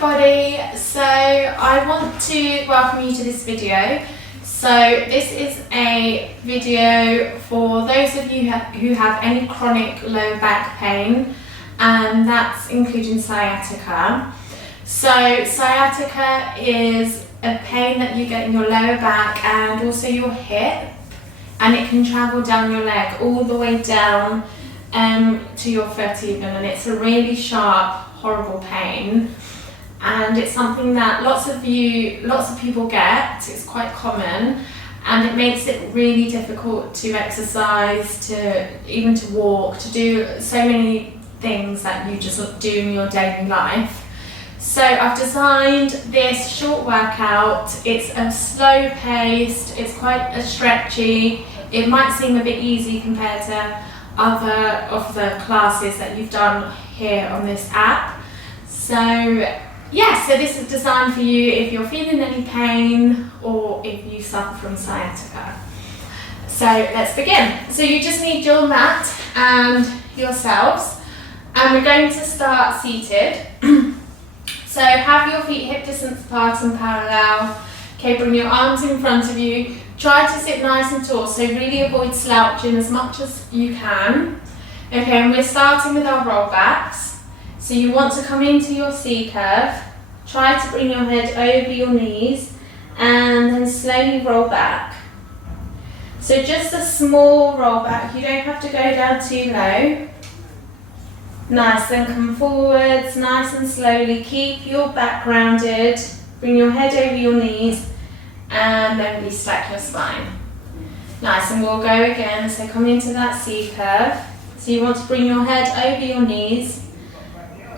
everybody, so I want to welcome you to this video. So this is a video for those of you who have any chronic lower back pain, and that's including sciatica. So sciatica is a pain that you get in your lower back and also your hip, and it can travel down your leg all the way down to your foot even, and it's a really sharp, horrible pain, and it's something that lots of people get. It's quite common, and it makes it really difficult to exercise, to walk, to do so many things that you just do in your daily life. So I've designed this short workout. It's a slow paced, it's quite a stretchy. It might seem a bit easy compared to other of the classes that you've done here on this app. So yeah, so this is designed for you if you're feeling any pain or if you suffer from sciatica. So let's begin. So you just need your mat and yourselves, and we're going to start seated. So have your feet hip distance apart and parallel. Okay, bring your arms in front of you. Try to sit nice and tall, so really avoid slouching as much as you can. Okay, and we're starting with our roll backs. So you want to come into your C curve. Try to bring your head over your knees and then slowly roll back. So just a small roll back, you don't have to go down too low. Nice, then come forwards, nice and slowly. Keep your back rounded. Bring your head over your knees and then really stack your spine. Nice, and we'll go again. So come into that C curve. So you want to bring your head over your knees,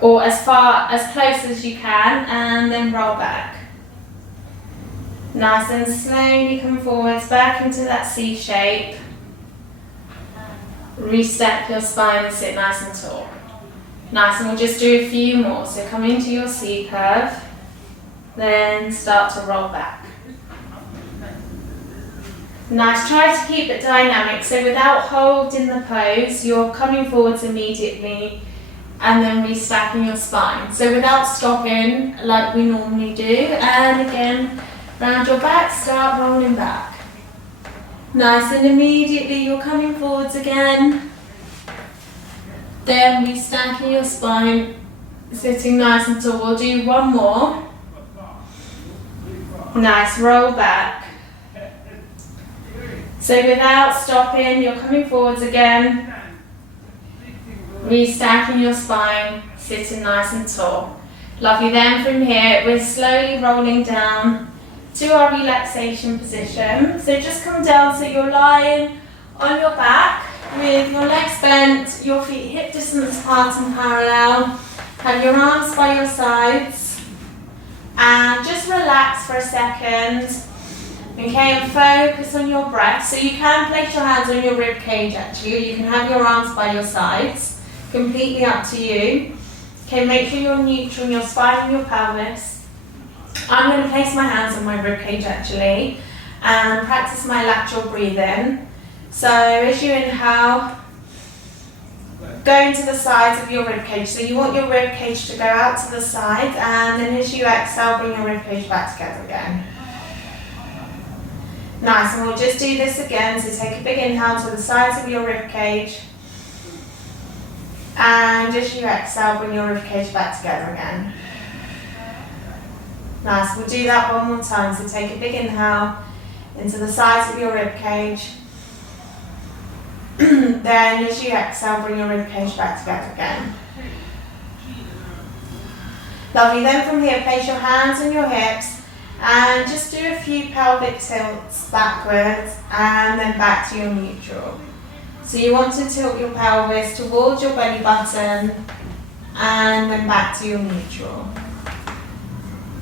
or as close as you can, and then roll back. Nice, and slowly come forwards, back into that C shape. Restack your spine and sit nice and tall. Nice, and we'll just do a few more. So come into your C curve, then start to roll back. Nice, try to keep it dynamic, so without holding the pose, you're coming forwards immediately and then restacking your spine. So without stopping like we normally do, and again, round your back, start rolling back. Nice, and immediately you're coming forwards again, then restacking your spine, sitting nice and tall. We'll do one more. Nice, roll back. So without stopping, you're coming forwards again, restacking your spine, sitting nice and tall. Lovely, then from here, we're slowly rolling down to our relaxation position. So just come down so you're lying on your back with your legs bent, your feet hip distance apart and parallel. Have your arms by your sides and just relax for a second. Okay, and focus on your breath. So you can place your hands on your rib cage actually. You can have your arms by your sides. Completely up to you. Okay, make sure you're neutral in your spine and your pelvis. I'm going to place my hands on my rib cage actually and practice my lateral breathing. So as you inhale, go into the sides of your rib cage. So you want your rib cage to go out to the side, and then as you exhale, bring your rib cage back together again. Nice, and we'll just do this again. So take a big inhale to the sides of your rib cage, and as you exhale, bring your rib cage back together again. Nice, we'll do that one more time. So take a big inhale into the sides of your rib cage. Then as you exhale, bring your rib cage back together again. Lovely, then from here, place your hands on your hips and just do a few pelvic tilts backwards and then back to your neutral. So you want to tilt your pelvis towards your belly button and then back to your neutral.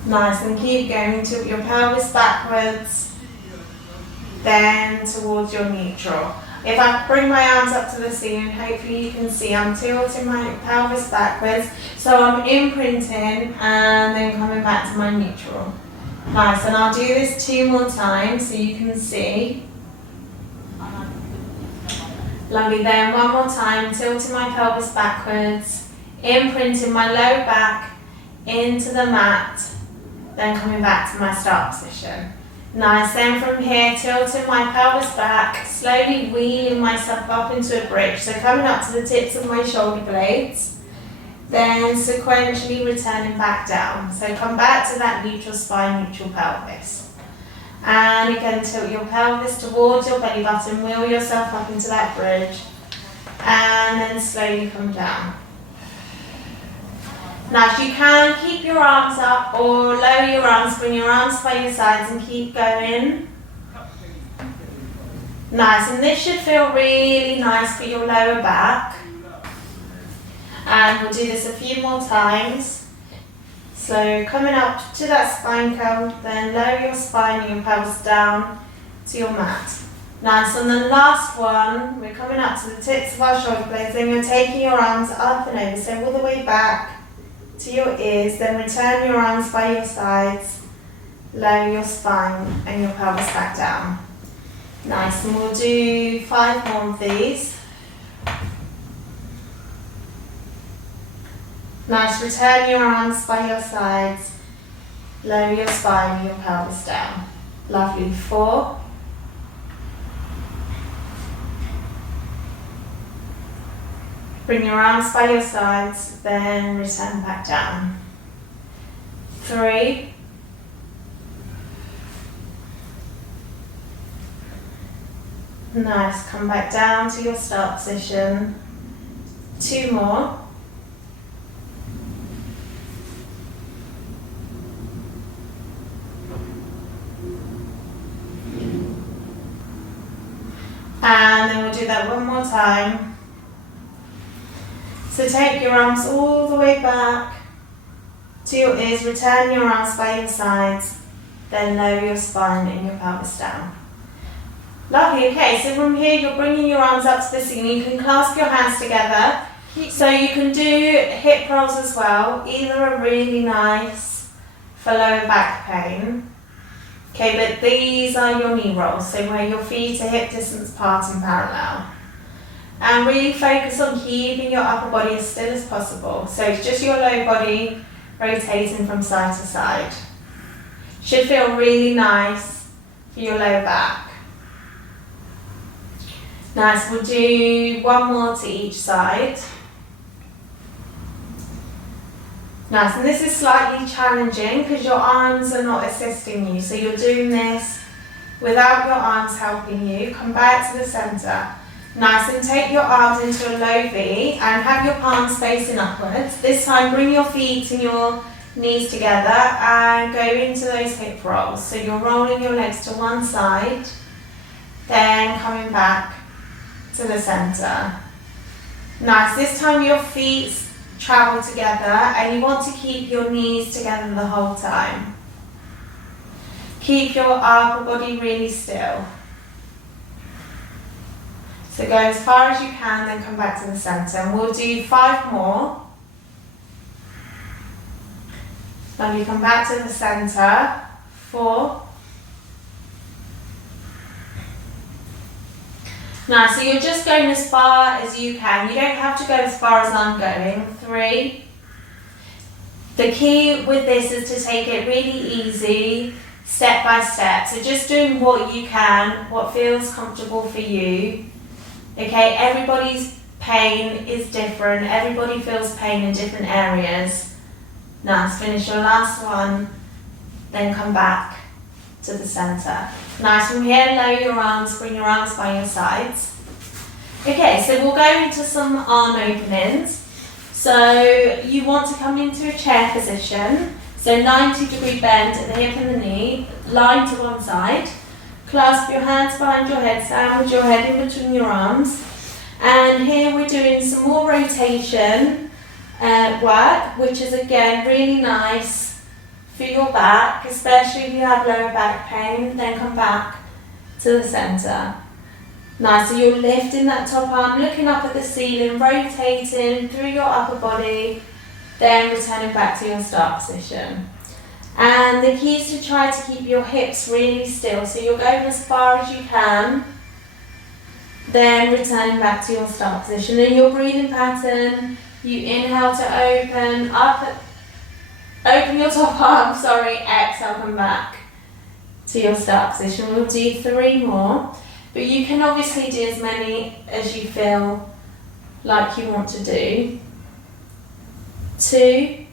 Nice, and keep going. Tilt your pelvis backwards, then towards your neutral. If I bring my arms up to the ceiling, hopefully you can see I'm tilting my pelvis backwards, so I'm imprinting and then coming back to my neutral. Nice, and I'll do this 2 more times so you can see. Lovely, then one more time, tilting my pelvis backwards, imprinting my low back into the mat, then coming back to my start position. Nice, then from here, tilting my pelvis back, slowly wheeling myself up into a bridge. So coming up to the tips of my shoulder blades, then sequentially returning back down. So come back to that neutral spine, neutral pelvis. And again, tilt your pelvis towards your belly button, wheel yourself up into that bridge, and then slowly come down. Now you can keep your arms up or lower your arms, bring your arms by your sides and keep going. Nice, and this should feel really nice for your lower back. And we'll do this a few more times. So coming up to that spine curl, then lower your spine and your pelvis down to your mat. Nice, on the last one, we're coming up to the tips of our shoulder blades, then you're taking your arms up and over, so all the way back to your ears, then return your arms by your sides, lower your spine and your pelvis back down. Nice, and we'll do 5 more of these. Nice, return your arms by your sides, lower your spine and your pelvis down. Lovely, 4. Bring your arms by your sides, then return back down. 3. Nice, come back down to your start position. 2 more. And then we'll do that one more time. So take your arms all the way back to your ears, return your arms by your sides, then lower your spine and your pelvis down. Lovely, okay, so from here you're bringing your arms up to the ceiling. You can clasp your hands together. So you can do hip rolls as well. Either are really nice for lower back pain. Okay, but these are your knee rolls, so where your feet are hip distance apart and parallel. And really focus on keeping your upper body as still as possible. So it's just your lower body rotating from side to side. Should feel really nice for your lower back. Nice, we'll do 1 more to each side. Nice, and this is slightly challenging because your arms are not assisting you. So you're doing this without your arms helping you. Come back to the center. Nice, and take your arms into a low V and have your palms facing upwards. This time bring your feet and your knees together and go into those hip rolls. So you're rolling your legs to one side, then coming back to the center. Nice, this time your feet travel together and you want to keep your knees together the whole time. Keep your upper body really still. So go as far as you can, then come back to the center. And we'll do 5 more. Then you come back to the center. 4. Now, so you're just going as far as you can. You don't have to go as far as I'm going. 3. The key with this is to take it really easy, step by step. So just doing what you can, what feels comfortable for you. Okay, everybody's pain is different. Everybody feels pain in different areas. Nice, finish your last one, then come back to the center. Nice, from here, lower your arms, bring your arms by your sides. Okay, so we'll go into some arm openings. So you want to come into a chair position. So 90-degree bend at the hip and the knee, line to one side. Clasp your hands behind your head, sandwich your head in between your arms. And here we're doing some more rotation work, which is again really nice for your back, especially if you have lower back pain. Then come back to the center. Nice, so you're lifting that top arm, looking up at the ceiling, rotating through your upper body, then returning back to your start position. And the key is to try to keep your hips really still. So you're going as far as you can, then returning back to your start position. And your breathing pattern, you inhale to open, up Open your top arm, exhale, come back to your start position. We'll do 3 more, but you can obviously do as many as you feel like you want to do. 2.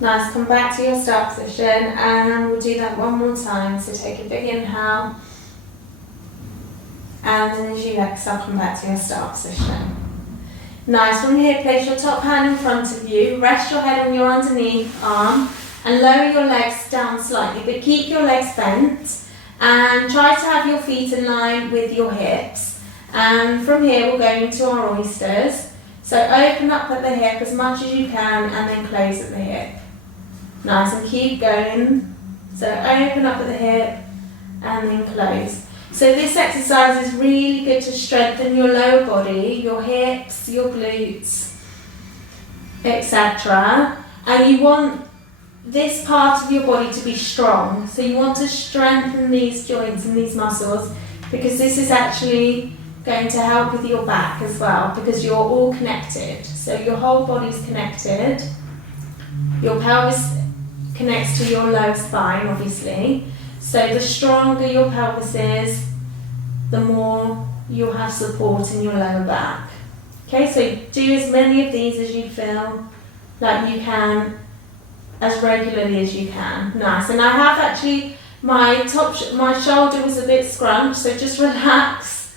Nice, come back to your start position, and we'll do that one more time. So take a big inhale, and then as you exhale, come back to your start position. Nice, from here, place your top hand in front of you, rest your head on your underneath arm, and lower your legs down slightly, but keep your legs bent, and try to have your feet in line with your hips. And from here, we'll go into our oysters. So open up at the hip as much as you can, and then close at the hip. Nice, and keep going. So open up at the hip and then close. So this exercise is really good to strengthen your lower body, your hips, your glutes, etc. And you want this part of your body to be strong. So you want to strengthen these joints and these muscles, because this is actually going to help with your back as well, because you're all connected. So your whole body's connected. Your pelvis connects to your lower spine, obviously. So the stronger your pelvis is, the more you'll have support in your lower back. Okay, so do as many of these as you feel like you can, as regularly as you can. Nice. And I have actually, my shoulder was a bit scrunched, so just relax.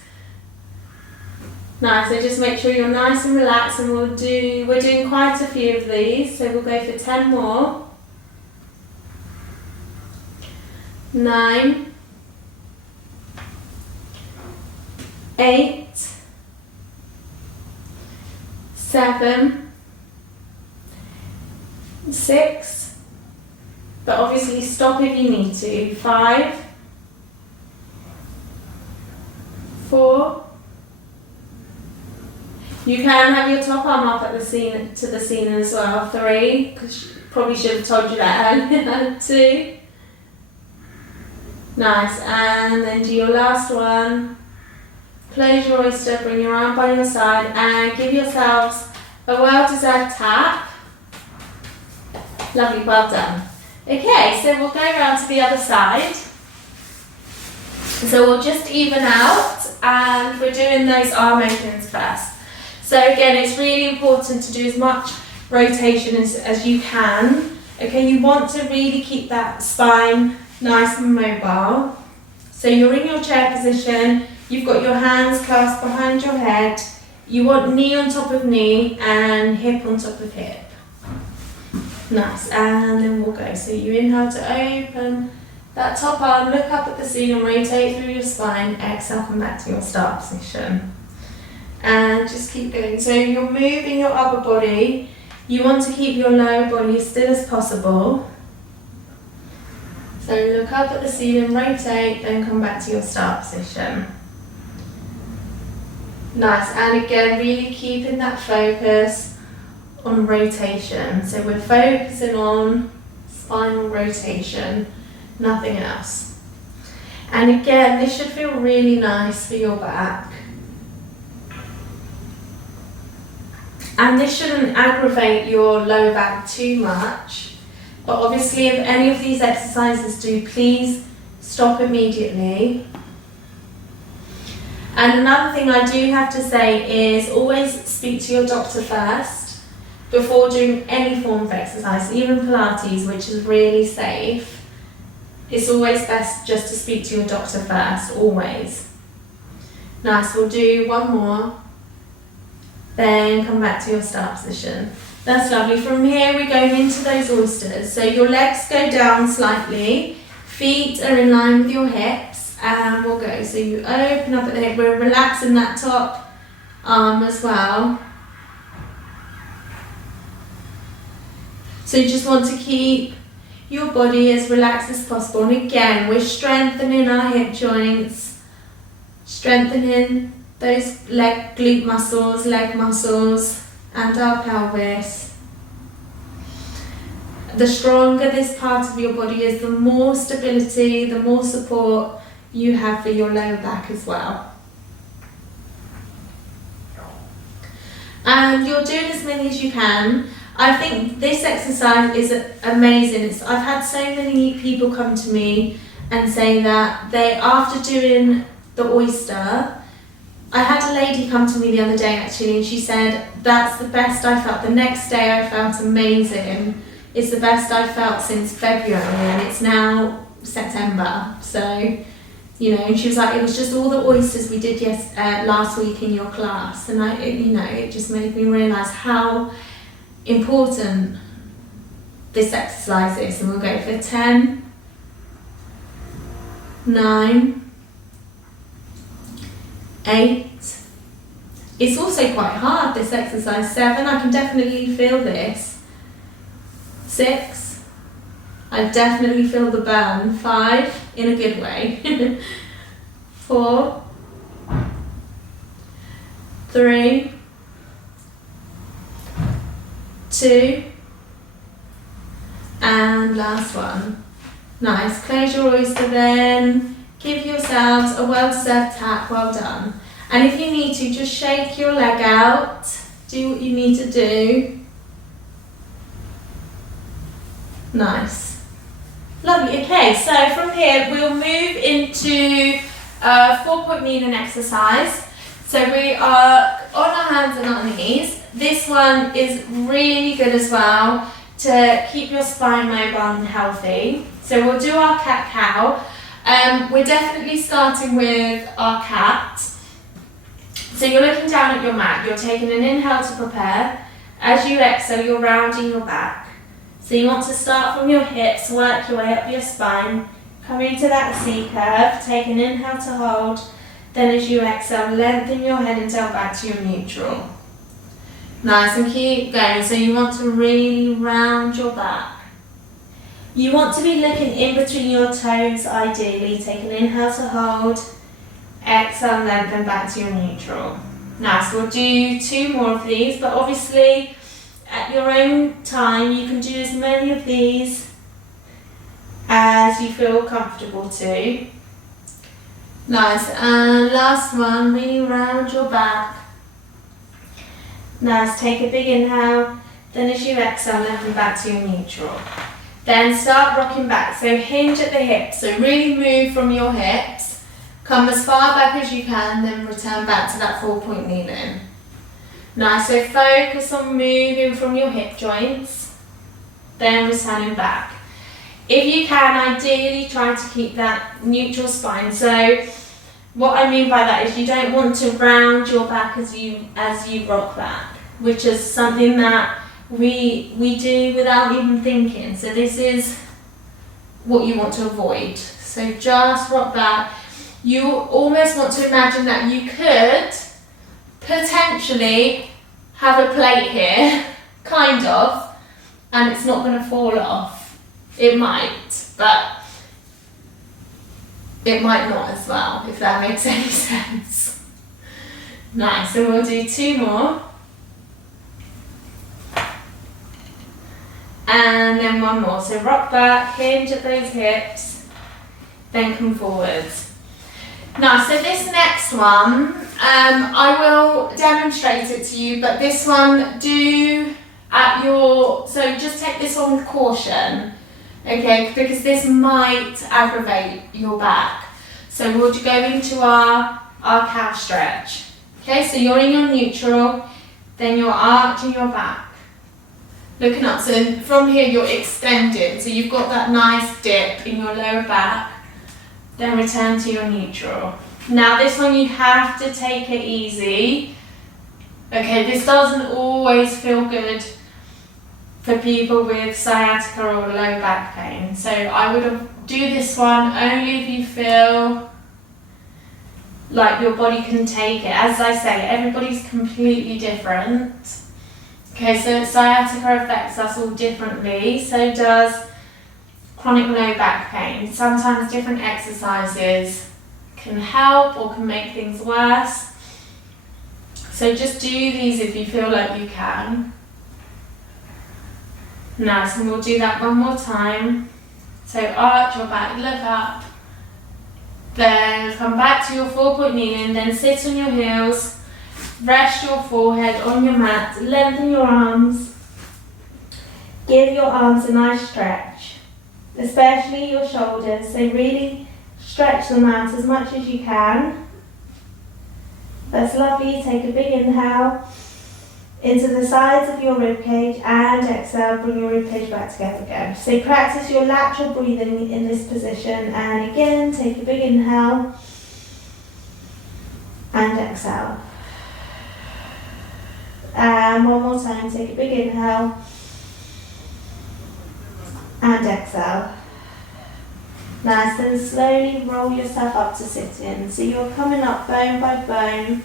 Nice, so just make sure you're nice and relaxed, and we're doing quite a few of these, so we'll go for 10 more. 9, 8, 7, 6, but obviously stop if you need to. 5, 4. You can have your top arm up at the ceiling, to the ceiling as well. 3, because probably should have told you that earlier. 2. Nice, and then do your last one. Close your oyster, bring your arm by your side, and give yourselves a well-deserved tap. Lovely, well done. Okay, so we'll go around to the other side. So we'll just even out, and we're doing those arm openings first. So again, it's really important to do as much rotation as you can. Okay, you want to really keep that spine nice and mobile. So you're in your chair position, you've got your hands clasped behind your head, you want knee on top of knee and hip on top of hip. Nice, and then we'll go. So you inhale to open that top arm, look up at the ceiling, rotate through your spine, exhale, come back to your start position. And just keep going. So you're moving your upper body, you want to keep your lower body as still as possible. So look up at the ceiling, rotate, then come back to your start position. Nice, and again, really keeping that focus on rotation. So we're focusing on spinal rotation, nothing else. And again, this should feel really nice for your back. And this shouldn't aggravate your lower back too much. But obviously, if any of these exercises do, please stop immediately. And another thing I do have to say is always speak to your doctor first before doing any form of exercise, even Pilates, which is really safe. It's always best just to speak to your doctor first, always. Nice, we'll do one more. Then come back to your start position. That's lovely. From here, we're going into those oysters. So your legs go down slightly, feet are in line with your hips, and we'll go. So you open up at the hip, we're relaxing that top arm as well. So you just want to keep your body as relaxed as possible. And again, we're strengthening our hip joints, strengthening those glute muscles, leg muscles, and our pelvis. The stronger this part of your body is, the more stability, the more support you have for your lower back as well. and you're doing as many as you can. I think this exercise is amazing. I've had so many people come to me and say that after doing the oyster, I had a lady come to me the other day actually, and she said, that's the best I felt. The next day I felt amazing. It's the best I felt since February, and it's now September. So, you know, and she was like, it was just all the oysters we did last week in your class. And it just made me realise how important this exercise is. And we'll go for 10, 9, 8. It's also quite hard, this exercise. 7, I can definitely feel this. 6, I definitely feel the burn. 5, in a good way. 4, 3, 2, and last one. Nice. Close your oyster then. Give yourselves a well-deserved tap. Well done. And if you need to, just shake your leg out. Do what you need to do. Nice. Lovely. Okay, so from here we'll move into 4-point kneeling exercise. So we are on our hands and our knees. This one is really good as well to keep your spine mobile and healthy. So we'll do our cat-cow. We're definitely starting with our cat. So you're looking down at your mat. You're taking an inhale to prepare. As you exhale, you're rounding your back. So you want to start from your hips, work your way up your spine, come into that C curve, take an inhale to hold. Then as you exhale, lengthen your head and tail back to your neutral. Nice, and keep going. So you want to really round your back. You want to be looking in between your toes ideally. Take an inhale to hold, exhale, lengthen back to your neutral. Nice, we'll do 2 more of these, but obviously at your own time you can do as many of these as you feel comfortable to. Nice, and last one, really round your back. Nice, take a big inhale, then as you exhale, lengthen back to your neutral. Then start rocking back, so hinge at the hips, so really move from your hips, come as far back as you can, then return back to that 4-point kneeling. Nice, so focus on moving from your hip joints, then returning back. If you can, ideally try to keep that neutral spine. So what I mean by that is you don't want to round your back as you rock back, which is something that we do without even thinking. So this is what you want to avoid. So just rock back. You almost want to imagine that you could potentially have a plate here, kind of, and it's not going to fall off. It might, but it might not as well, if that makes any sense. Nice, so we'll do 2 more. And then 1 more. So rock back, hinge at those hips, then come forwards. Now, so this next one, I will demonstrate it to you, but this one so just take this one with caution, okay, because this might aggravate your back. So we'll go into our calf stretch. Okay, so you're in your neutral, then you're arching your back. Looking up, so from here you're extended, so you've got that nice dip in your lower back, then return to your neutral. Now this one you have to take it easy. Okay, this doesn't always feel good for people with sciatica or low back pain. So I would do this one only if you feel like your body can take it. As I say, everybody's completely different. Okay, so sciatica affects us all differently, so does chronic low back pain. Sometimes different exercises can help or can make things worse. So just do these if you feel like you can. Nice, and we'll do that 1 more time. So arch your back, look up, then come back to your 4-point kneeling, then sit on your heels, rest your forehead on your mat. mat, lengthen your arms. Give your arms a nice stretch, especially your shoulders. So really stretch them out as much as you can. That's lovely. Take a big inhale into the sides of your rib cage and exhale, bring your rib cage back together again. So practice your lateral breathing in this position, and again take a big inhale and exhale. And one more time, take a big inhale and exhale. Nice, then slowly roll yourself up to sit-in. So you're coming up bone by bone.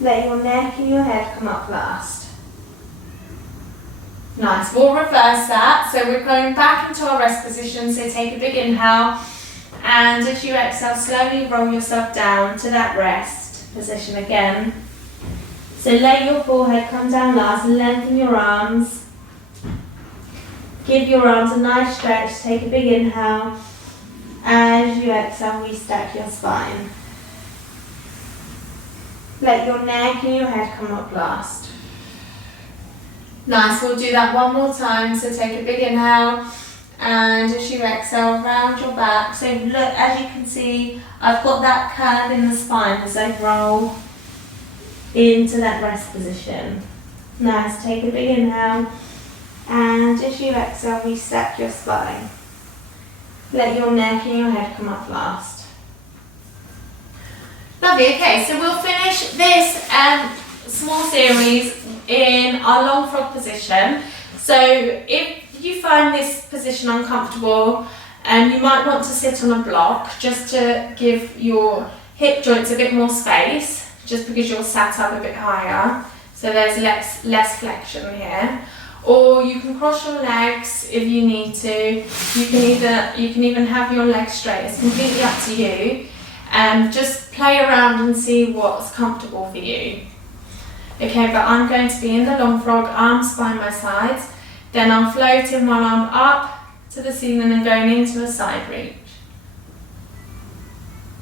Let your neck and your head come up last. Nice, we'll reverse that. So we're going back into our rest position. So take a big inhale, and as you exhale, slowly roll yourself down to that rest position again. So let your forehead come down last, lengthen your arms. Give your arms a nice stretch, take a big inhale. As you exhale, restack your spine. Let your neck and your head come up last. Nice, we'll do that one more time. So take a big inhale, and as you exhale, round your back. So look, as you can see, I've got that curve in the spine as I roll into that rest position. Nice, take a big inhale. And as you exhale, restack your spine. Let your neck and your head come up last. Lovely, okay, so we'll finish this small series in our long frog position. So if you find this position uncomfortable, you might want to sit on a block just to give your hip joints a bit more space, just because you're sat up a bit higher. So there's less flexion here. Or you can cross your legs if you need to. You can even have your legs straight. It's completely up to you. Just play around and see what's comfortable for you. Okay, but I'm going to be in the long frog, arms by my sides. Then I'm floating while I'm up to the ceiling and going into a side reach.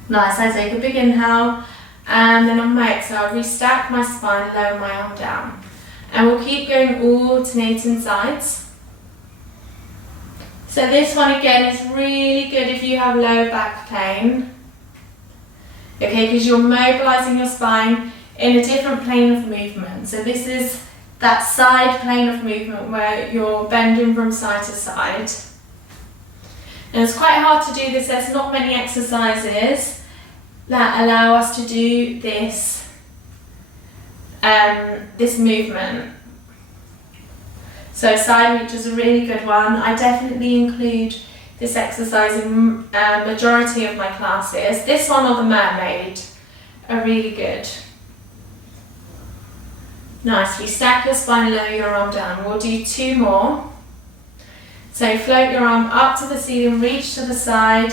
Nice, I take a big inhale, and then on my exhale, restack my spine, lower my arm down. And we'll keep going alternating sides. So this one again is really good if you have low back pain. Okay, because you're mobilizing your spine in a different plane of movement. So this is that side plane of movement where you're bending from side to side. And it's quite hard to do this. There's not many exercises that allow us to do this this movement. So side reach is a really good one. I definitely include this exercise in majority of my classes. This one or the mermaid are really good. Nice, you stack your spine, lower your arm down. We'll do two more. So float your arm up to the ceiling, reach to the side.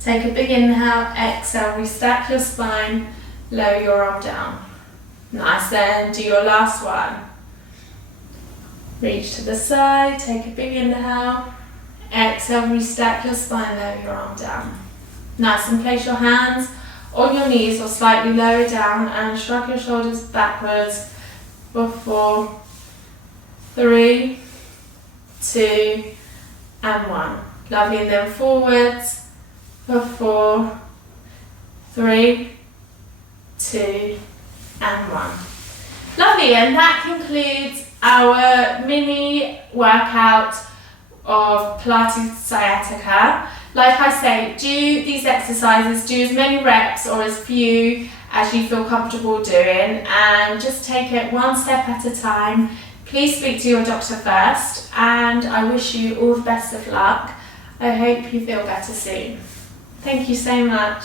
Take a big inhale, exhale, restack your spine, lower your arm down. Nice, then do your last one. Reach to the side, take a big inhale, exhale, restack your spine, lower your arm down. Nice, and place your hands on your knees or slightly lower down and shrug your shoulders backwards for 4, 3, 2, and 1. Lovely, and then forwards for 4, 3, 2, and 1. Lovely, and that concludes our mini workout of Pilates sciatica. Like I say, do these exercises, do as many reps or as few as you feel comfortable doing, and just take it one step at a time. Please speak to your doctor first, and I wish you all the best of luck. I hope you feel better soon. Thank you so much.